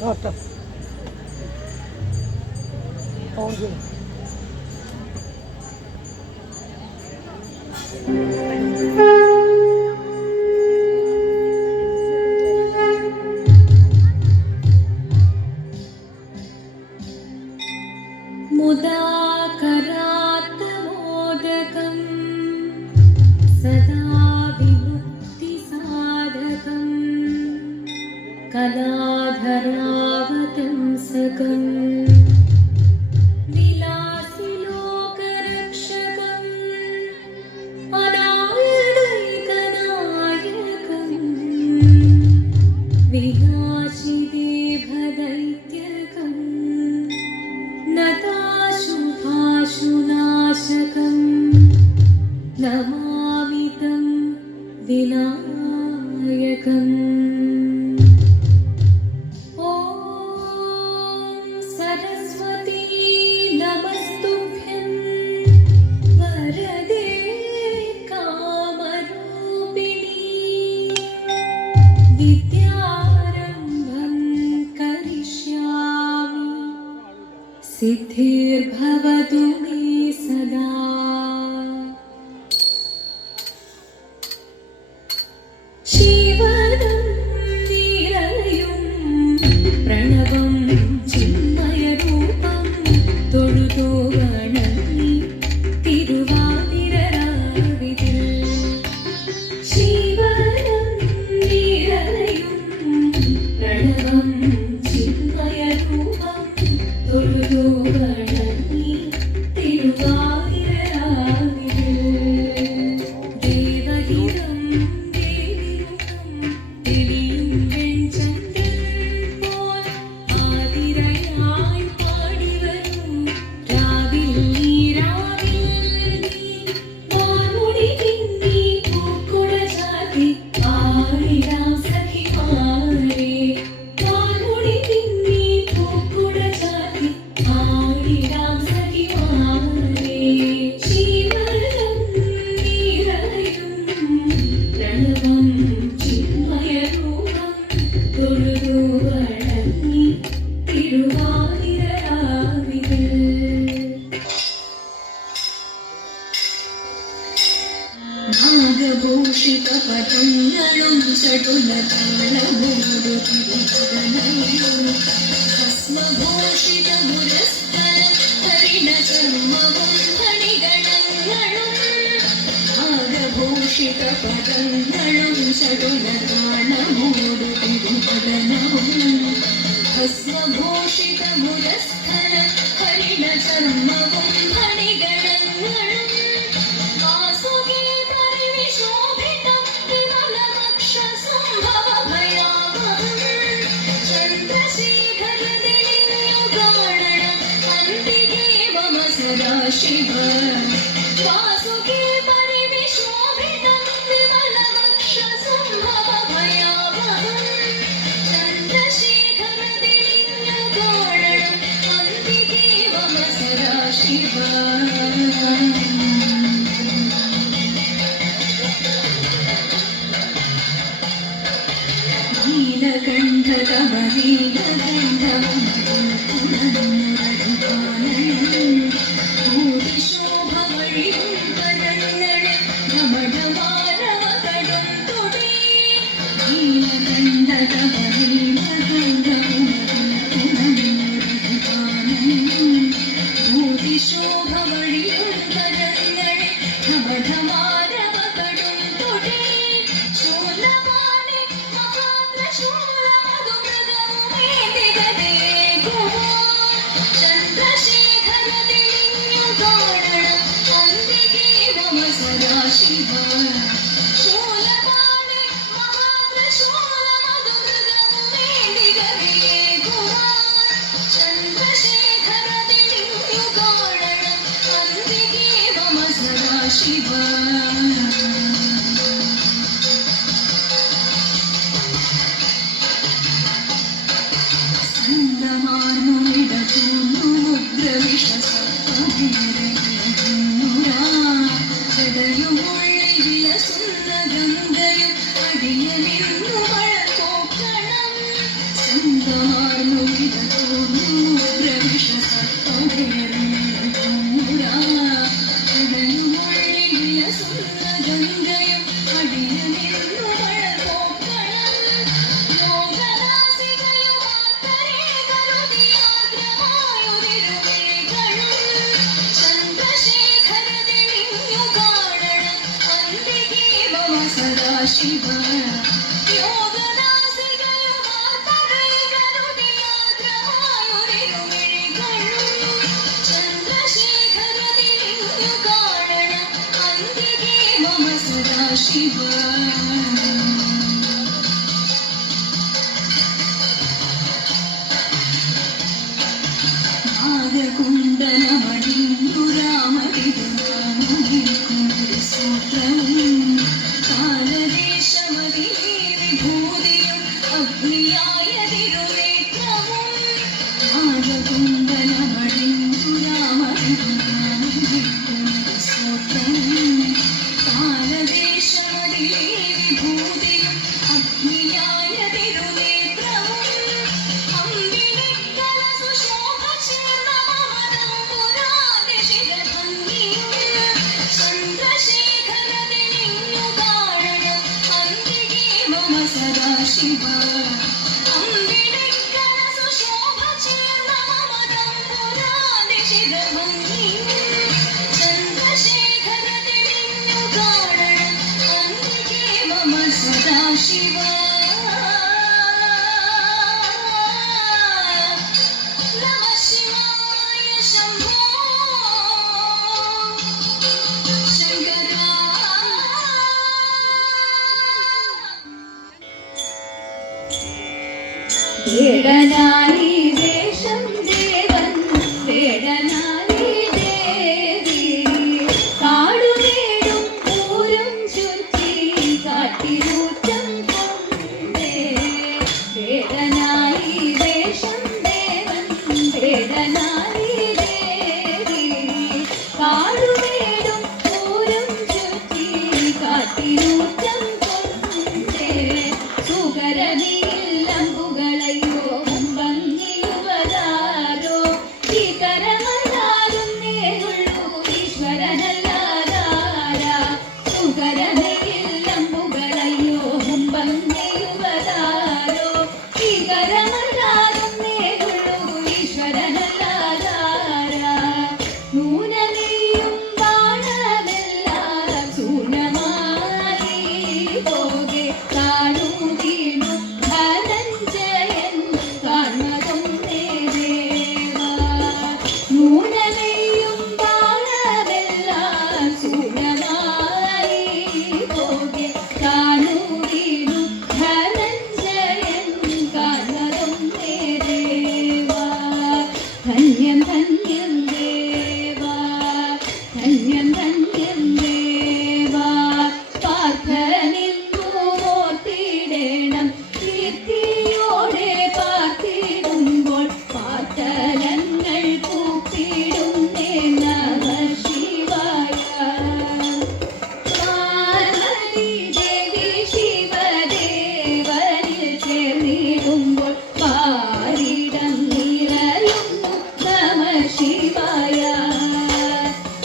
നോട്ടം ഓക്കെ. मुदाकरात्मोदकं सदा विमुक्तिसाधकं कलाधरावतंसकं विलासिलोकरक्षकं अनायकनायकं विनाशिदेभदैत्यकं नताशुभाशुनाशकं नमामि तं विनायकम्। ॐ सरस्वती नमस्तुभ्यं वरदे कामरूपिणी विद्यारम्भं करिष्यामि सिद्धिर्भवतु मे सदा। शिवदं निरयुं प्रणवं चिन्मयरूपं തൊഴുതു വണങ്ങി തിരുവാതിരരാവിതിൽ ശിവദം നിരയും പ്രണവം ചിന്മയരൂപം തൊഴുതു വണങ്ങി തിരുവാതിരരാവിതിൽ ദേവഹിതം ദേവിമുഖം തെളിയും വെൺചന്ദ്രൻ പോൽ ആതിരയായി പാടിവരൂ രാവിൽ നീ വാനുടി പിന്നി പൂക്കുട ചാത്തി ആടിടാം സഖിമാരേ വാനുടി പിന്നി പൂക്കുട ചാത്തി ആടിടാം സഖിമാരേ ശിവദം നിറയും പ്രണവം ചിന്മയരൂപം തൊഴുതു വണങ്ങി തിരുവാതിരരാവിതിൽ നാഗഭൂഷിതപദങ്ങളും ചടുലതാളമോടു തിരുവനയും ഭസ്മഭൂഷിതമുരസ്തരം ഹരിണചർമ്മവും ഫണിഗണങ്ങളും നാഗഭൂഷിതപദങ്ങളും ചടുലതാളമോടു തിരുവനവും ഭസ്മഭൂഷിതമുരസ്തരം ഹരിണചർമ്മവും ഫണിഗണങ്ങളും വാസുകി പരിവിശോഭിതം വിമലമക്ഷസംഭവഭയാവഹം ചന്ദ്രശേഖരദിനിയുഗാണനം അന്തികേ മമ സദാശിവ വാസുകി പരിവിശോഭിതം വിമലമക്ഷസംഭവഭയാവഹം ചന്ദ്രശേഖരദിനിയുഗാണനം അന്തികേ മമ സദാശിവ ഗംഗയും അടിയമിരുന്നു മഴ പോക്കണം സദാശിവ ശിവ നാഗകുണ്ടലമണിന്ദു രാമവിധൂത്രവും കാലദേശമതി വിഭൂതിയും അഗ്നിയായ തിരുനേത്രവും നാഗകുണ്ടലമണിന്ദു രാമവിധൂത്രവും കാലദേശമതി വിഭൂതിയും അഗ്നിയായ തിരുനേത്രവും അമ്പിളിക്കല സുശോഭ ചേർന്ന മമതമ്പുരാന്റെ ശിരഭംഗിയും ചന്ദ്രശേഖരതിനിങ്ങു കാരണം അന്തികേ മമ സദാശിവ അമ്പിളിക്കല സുശോഭ ചേർന്ന മമതമ്പുരാന്റെ ശിരഭംഗിയും ചന്ദ്രശേഖരതിനിങ്ങു കാരണം അന്തികേ മമ സദാശിവ നമഃ ശിവായ ശംഭോ ശങ്കര വേടനായി വേഷം ദേവൻ വേടനായി ദേവി കാടുവേടും പൂരം ചുറ്റി കാട്ടിലൂറ്റം കൊണ്ടേ വേടനായി വേഷം ദേവൻ വേടനായി ദേവി കാടുവേടും പൂരം ചുറ്റി കാട്ടിലൂറ്റം കൊണ്ടേ സുകരനില്ലമ്പുകളയോ ഭംഗിയുവതാരോ ഈ കരമല്ലാരും നേരുള്ളൂ ഈശ്വരനല്ലാതാര സുകരനില്ലമ്പുകളയോ ഭംഗിയുവതാരോ ഈ കരമല്ലാരും നേരുള്ളൂ ഈശ്വരനല്ലാതാര നൂനനെയും ബാണമെല്ലാം ശൂന്യമായി പോകെ കാണൂ വീണു ധനഞ്ജയൻ കാണതും ദേവ നൂനനെയും ബാണമെല്ലാം ശൂന്യമായി പോകെ കാണൂ വീണു ധനഞ്ജയൻ കാണതും ദേവ ധന്യം ധന്യം ദേവ ധന്യം ധന്യം ദേവ പാർത്ഥനിന്നു ഓർത്തിടേണം കീർത്തിയോടെ പാർത്തിടുമ്പോൾ പാർത്തലങ്ങൾ കൂപ്പിടുന്നേ നമഃ ശിവായ പാർവതി ദേവി ശിവദേവനിൽ ചേർന്നിടുമ്പോൾ പാരിടം നിറയുന്നു നമഃ ശിവായ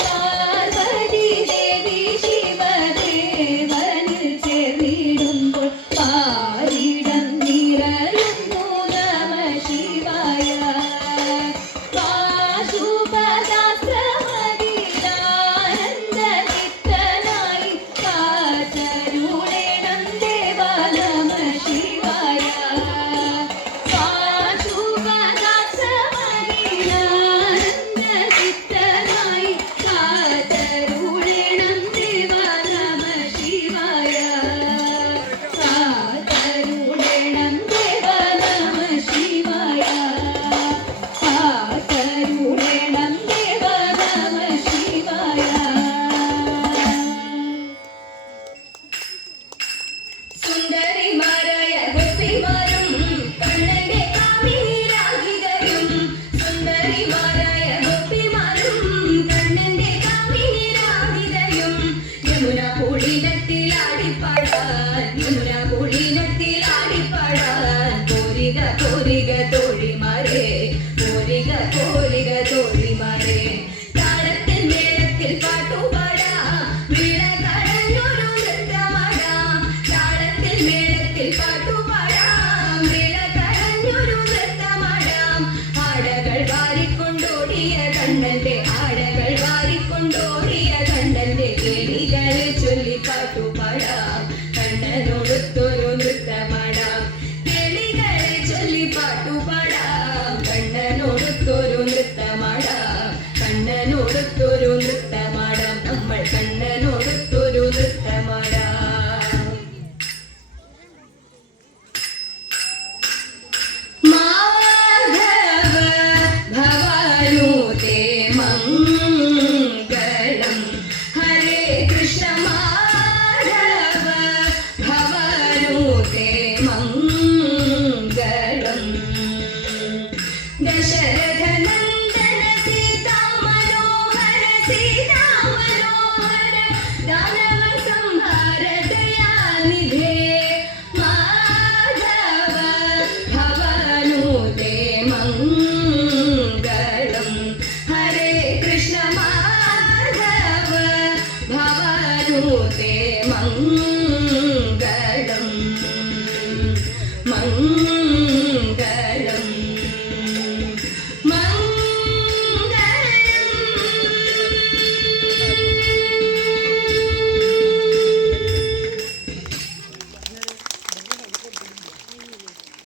പാർവതി ദേവി ശിവദേവനിൽ ചേർന്നിടുമ്പോൾ പാരിടം നിറയുന്നു നമഃ ശിവായ പാശുപദാശ്രമതിദാനന്ദചിത്തനായി കാത്തരുളേണം ദേവ നമഃ ശിവായ പാശുപദാശ്രമതിദാനന്ദചിത്തനായി കാത്തരുളേണം ദേവ നമഃ ശിവായ കാത്തരുളേണം ദേവ നമഃ ശിവായ കാത്തരുളേണം ദേവ നമഃ ശിവായ സുന്ദരിമാരായ ഗോപിമാരും കണ്ണന്റെ കാമിനിരാധികരും സുന്ദരിമാരായ ഗോപിമാരും കണ്ണന്റെ കാമിനിരാധികരും യമുന കുളിനത്തിൽ ആടിപ്പാടാൻ യമുന കുളിനത്തിൽ ആടിപ്പാടാൻ പോരിക പോരിക തോഴിമാരെ പോരിക പോരിക തോഴിമാരെ താളത്തിൽ മേളത്തിൽ പാട്ടുപാടാം വീണ കടഞ്ഞൊരു നൃത്തമാടാം താളത്തിൽ മേളത്തിൽ പാട്ടുപാടാം വീണ കടഞ്ഞൊരു നൃത്തമാടാം ആടകൾ വാരിക്കൊണ്ടോടിയ കണ്ണന്റെ ആടകൾ വാരിക്കൊണ്ടോടിയ കണ്ണന്റെ കേളികളെ ചൊല്ലി പാട്ടുപാടാം തേ